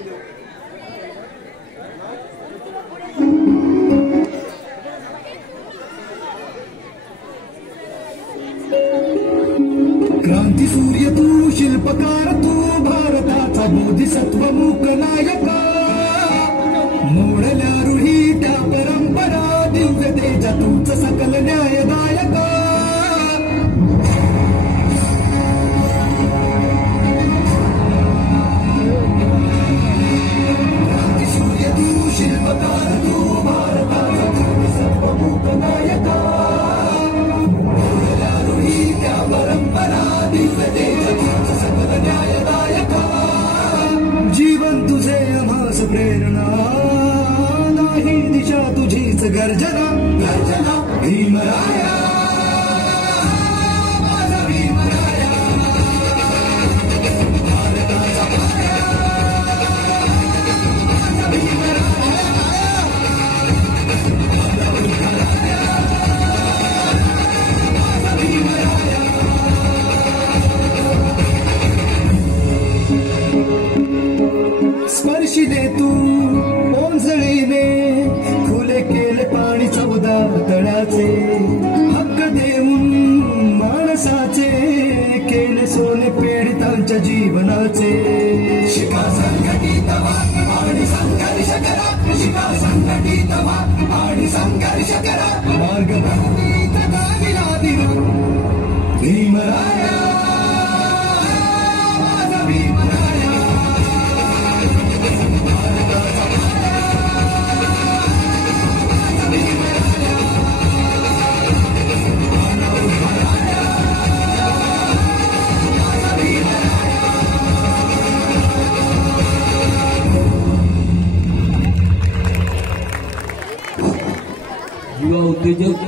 क्रांती सूर्य तू, शिल्पकार तू, भारताचा बोधिसत्व मूक नायका, मोडल्या रूढी त्या परंपरा, दिव्य तेजा तूच सकल न्यायदायका. क्रांती सूर्य तू, शिल्पकार तू, भारताचा बोधिसत्व मूक नायका, मोडल्या रूढी त्या परंपरा, दिव्य तेजा तूच सकल न्यायदायका. जीवन तुझे आम्हास प्रेरणा, नाही दिशा तुझीच गर्जना, गर्जना. भीमराया माझा भीमराया, भारताचा पाया, माझा भीमराया, माझा भीमराया, माझा भीमराया. स्पर्शिले तू ओंजळीने, खुले केले पाणी 14 तळ्याचे, हक्क देऊन माणसाचे, केले सोने पीडितांच्या जीवनाचे. शिका संघटित व्हा आणि संघर्ष करा, शिका संघटित व्हा आणि संघर्ष करा, मार्ग भक्तीत गाविला दिला. भीमराया माझा भीमराया, युवा उत्तेजक